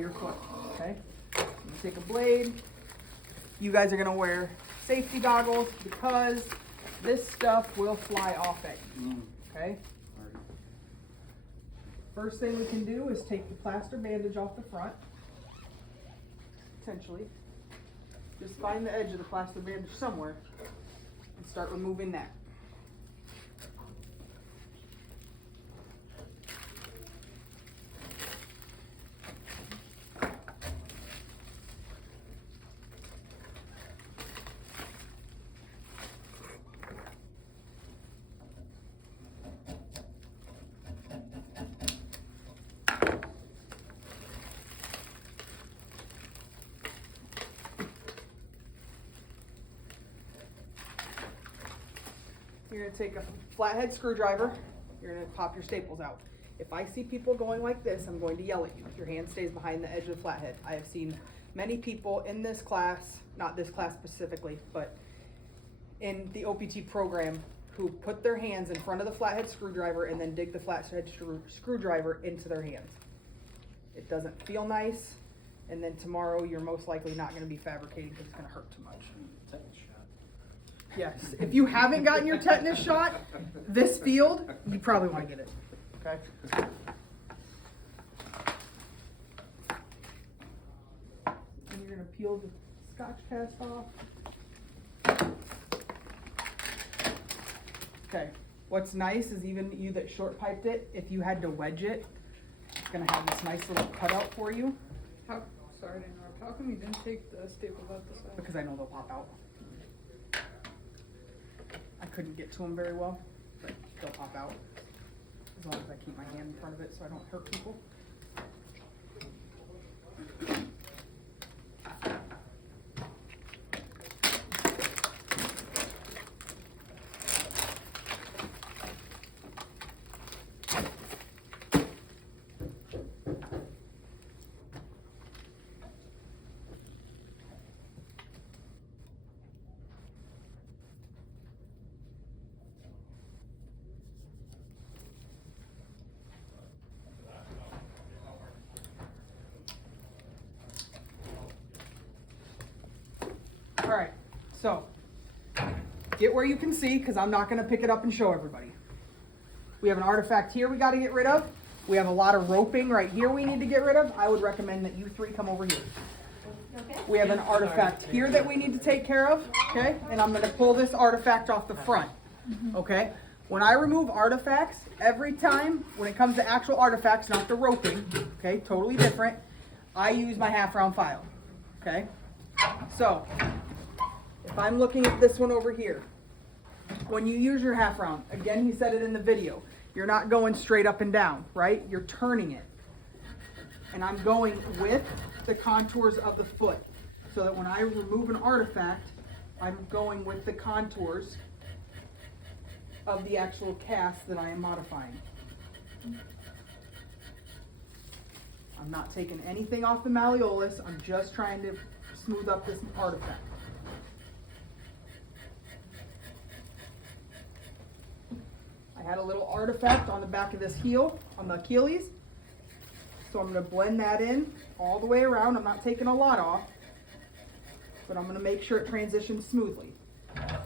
your foot, okay? You take a blade. You guys are gonna wear safety goggles because this stuff will fly off at you, okay? First thing we can do is take the plaster bandage off the front, potentially. Just find the edge of the plaster bandage somewhere and start removing that. You're going to take a flathead screwdriver, you're going to pop your staples out. If I see people going like this, I'm going to yell at you. Your hand stays behind the edge of the flathead. I have seen many people in this class, not this class specifically, but in the OPT program, who put their hands in front of the flathead screwdriver and then dig the flathead screwdriver into their hands. It doesn't feel nice, and then tomorrow you're most likely not going to be fabricating because it's going to hurt too much. Yes, if you haven't gotten your tetanus shot, this field, you probably want to get it, okay? And you're going to peel the Scotch cast off. Okay, what's nice is even you that short piped it, if you had to wedge it, it's going to have this nice little cutout for you. Sorry to interrupt. How come you didn't take the staples out the side? Because I know they'll pop out. I couldn't get to them very well, but they'll pop out as long as I keep my hand in front of it so I don't hurt people. All right, so get where you can see because I'm not going to pick it up and show everybody. We have an artifact here we got to get rid of. We have a lot of roping right here we need to get rid of. I would recommend that you three come over here. Okay. We have an artifact here that we need to take care of, okay? And I'm going to pull this artifact off the front, okay? When I remove artifacts, every time, when it comes to actual artifacts, not the roping, okay, totally different, I use my half-round file, okay? So, if I'm looking at this one over here, when you use your half round, again, he said it in the video, you're not going straight up and down, right? You're turning it. And I'm going with the contours of the foot so that when I remove an artifact, I'm going with the contours of the actual cast that I am modifying. I'm not taking anything off the malleolus, I'm just trying to smooth up this artifact. I had a little artifact on the back of this heel, on the Achilles. So I'm going to blend that in all the way around. I'm not taking a lot off, but I'm going to make sure it transitions smoothly.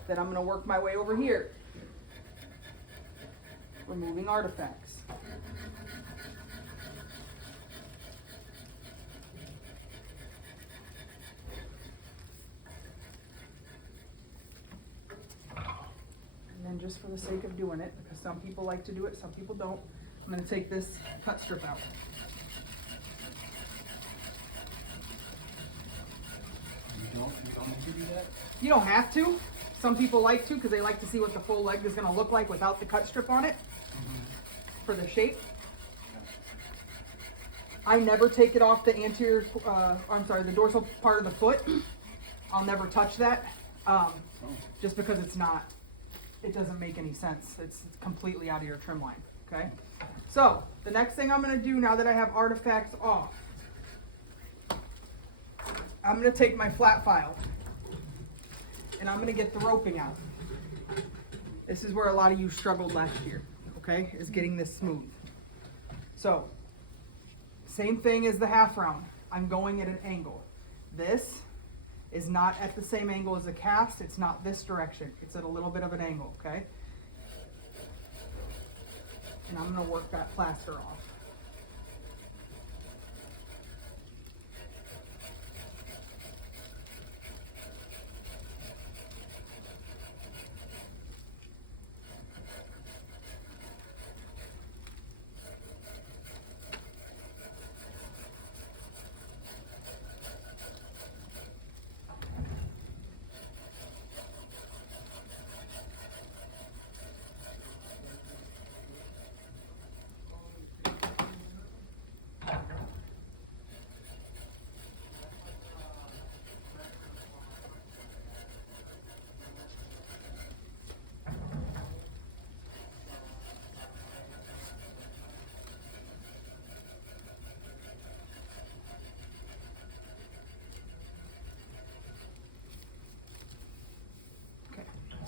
Then I'm going to work my way over here, removing artifacts. And then just for the sake of doing it, because some people like to do it, some people don't, I'm going to take this cut strip out. You don't have to do that? You don't have to. Some people like to because they like to see what the full leg is going to look like without the cut strip on it for the shape. I never take it off the anterior, the dorsal part of the foot. I'll never touch that just because it doesn't make any sense. It's completely out of your trim line, okay? So, the next thing I'm going to do now that I have artifacts off, I'm going to take my flat file and I'm going to get the roping out. This is where a lot of you struggled last year, okay, is getting this smooth. So, same thing as the half round. I'm going at an angle. This is not at the same angle as the cast. It's not this direction. It's at a little bit of an angle, okay? And I'm gonna work that plaster off.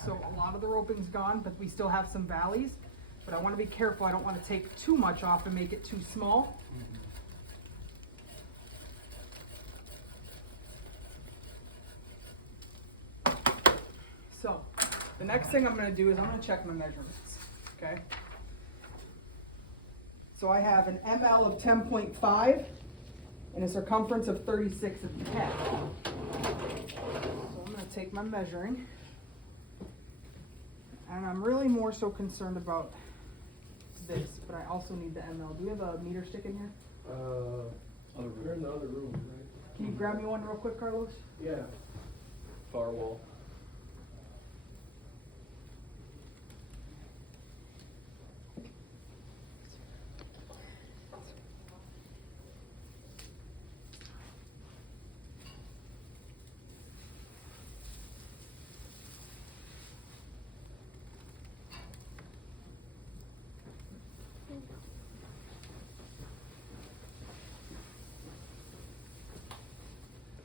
So a lot of the roping's gone, but we still have some valleys. But I want to be careful. I don't want to take too much off and make it too small. So the next thing I'm going to do is I'm going to check my measurements. Okay. So I have an ML of 10.5 and a circumference of 36 at the cap. So I'm going to take my measuring. And I'm really more so concerned about this, but I also need the ML. Do we have a meter stick in here? We're in the other room, right? Can you grab me one real quick, Carlos? Yeah. Far wall.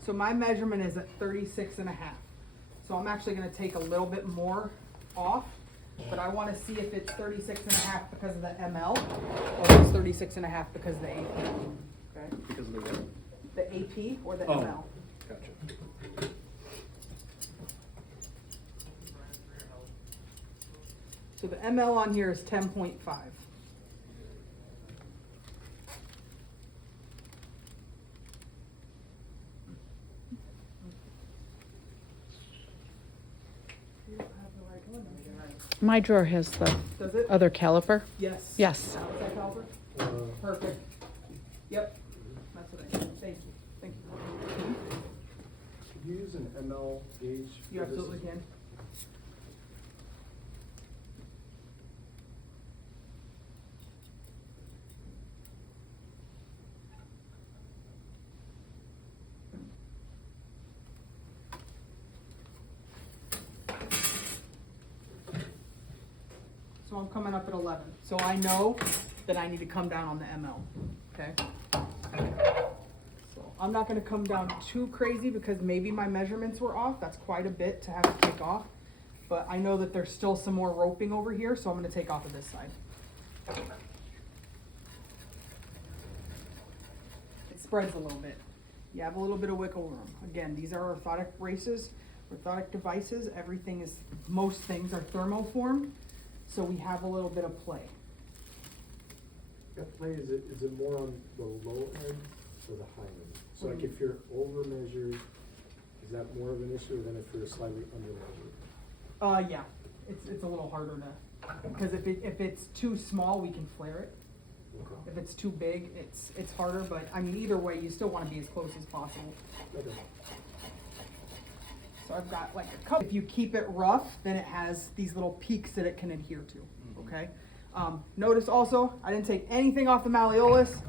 So my measurement is at 36 and a half. So I'm actually gonna take a little bit more off, but I wanna see if it's 36 and a half because of the ML, or if it's 36 and a half because of the AP, okay? Because of the what? The AP or the Oh. ML. Gotcha. So the ML on here is 10.5. My drawer has the Does it? other caliper. Yes. Yes. Now, is that caliper? Uh, Perfect. Yep. That's what I need. Thank you. Thank you. Could you use an ML gauge? You for this? absolutely can. So I'm coming up at 11. So I know that I need to come down on the ML, okay? So I'm not gonna come down too crazy because maybe my measurements were off. That's quite a bit to have it kick off. But I know that there's still some more roping over here, so I'm gonna take off of this side. It spreads a little bit. You have a little bit of wiggle room. Again, these are orthotic braces, orthotic devices. Everything is, most things are thermoformed. So we have a little bit of play. That play, is it more on the low end or the high end? So like if you're over measured, is that more of an issue than if you're slightly under measured? Yeah, it's a little harder to, because if it's too small, we can flare it. Okay. If it's too big, it's harder, but I mean, either way, you still wanna be as close as possible. Okay. So I've got like a couple. If you keep it rough, then it has these little peaks that it can adhere to, okay? Notice also, I didn't take anything off the malleolus.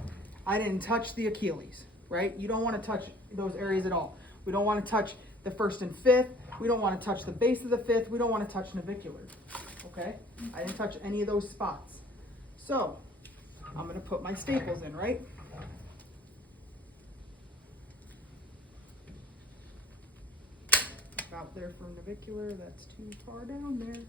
I didn't touch the Achilles, right? You don't wanna touch those areas at all. We don't wanna touch the first and fifth. We don't wanna touch the base of the fifth. We don't wanna touch navicular, okay? I didn't touch any of those spots. So, I'm gonna put my staples in, right? Out there for navicular, that's too far down there.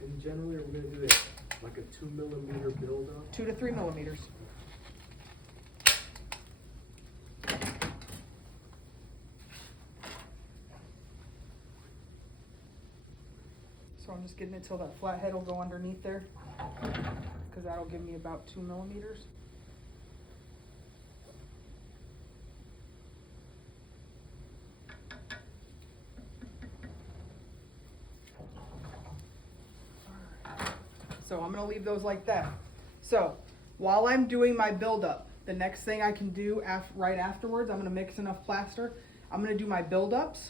And generally, we're gonna do it like a 2 millimeter buildup. 2 to 3 millimeters. So I'm just getting it till that flat head will go underneath there, because that'll give me about 2 millimeters. So I'm gonna leave those like that. So while I'm doing my buildup, the next thing I can do right afterwards, I'm gonna mix enough plaster. I'm gonna do my buildups,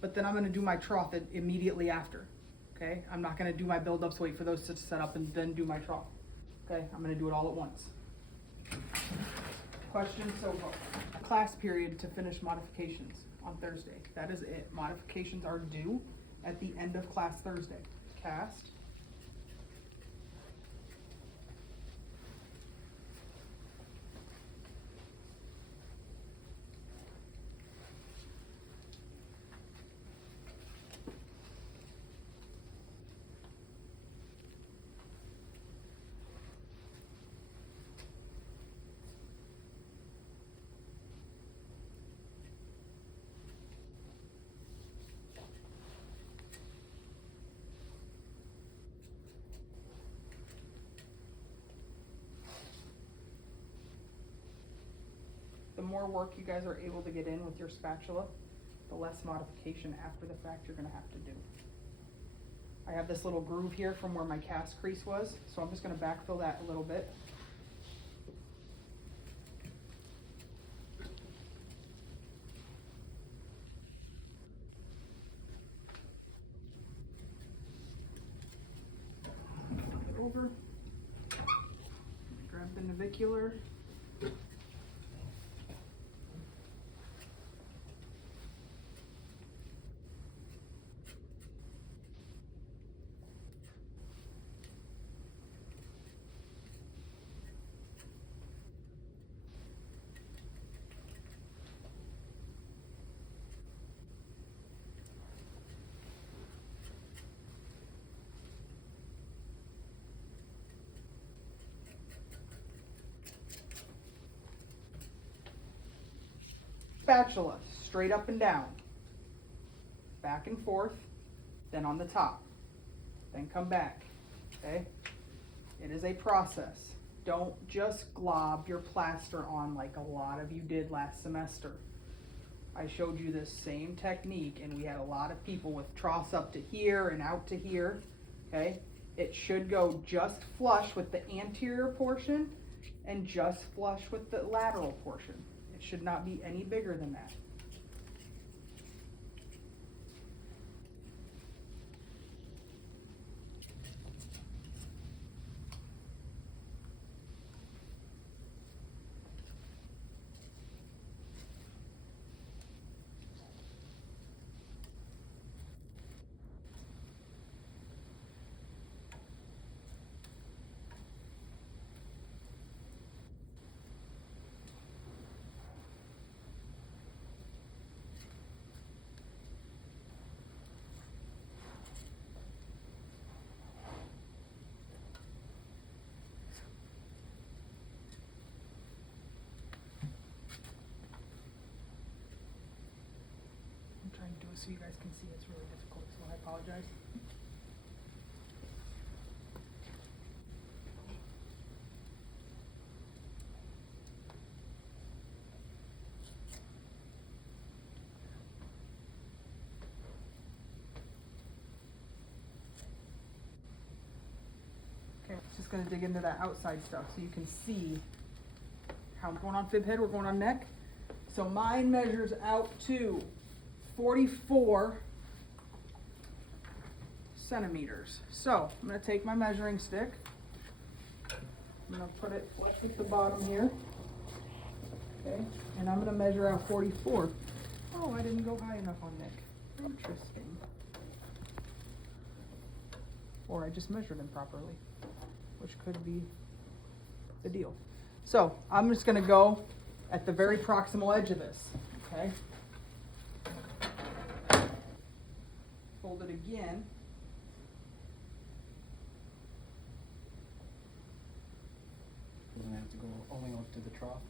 but then I'm gonna do my trough immediately after. Okay, I'm not gonna do my buildups, wait for those to set up, and then do my trough. Okay, I'm gonna do it all at once. Questions so far? Class period to finish modifications on Thursday. That is it. Modifications are due at the end of class Thursday. Cast. The more work you guys are able to get in with your spatula, the less modification after the fact you're gonna have to do. I have this little groove here from where my cast crease was, so I'm just gonna backfill that a little bit. Flip it over. Grab the navicular. Spatula, straight up and down, back and forth, then on the top, then come back, okay? It is a process. Don't just glob your plaster on like a lot of you did last semester. I showed you this same technique and we had a lot of people with troughs up to here and out to here, okay? It should go just flush with the anterior portion and just flush with the lateral portion. It should not be any bigger than that. I'm trying to do it so you guys can see. It's really difficult, so I apologize. Okay, just gonna dig into that outside stuff so you can see how I'm going on fib head, we're going on neck. So mine measures out to 44 centimeters. So I'm gonna take my measuring stick. I'm gonna put it flush with the bottom here. Okay, and I'm gonna measure out 44. Oh, I didn't go high enough on neck. Interesting. Or I just measured improperly, which could be the deal. So I'm just gonna go at the very proximal edge of this, okay? Fold it again. We're gonna have to go only up to the trough.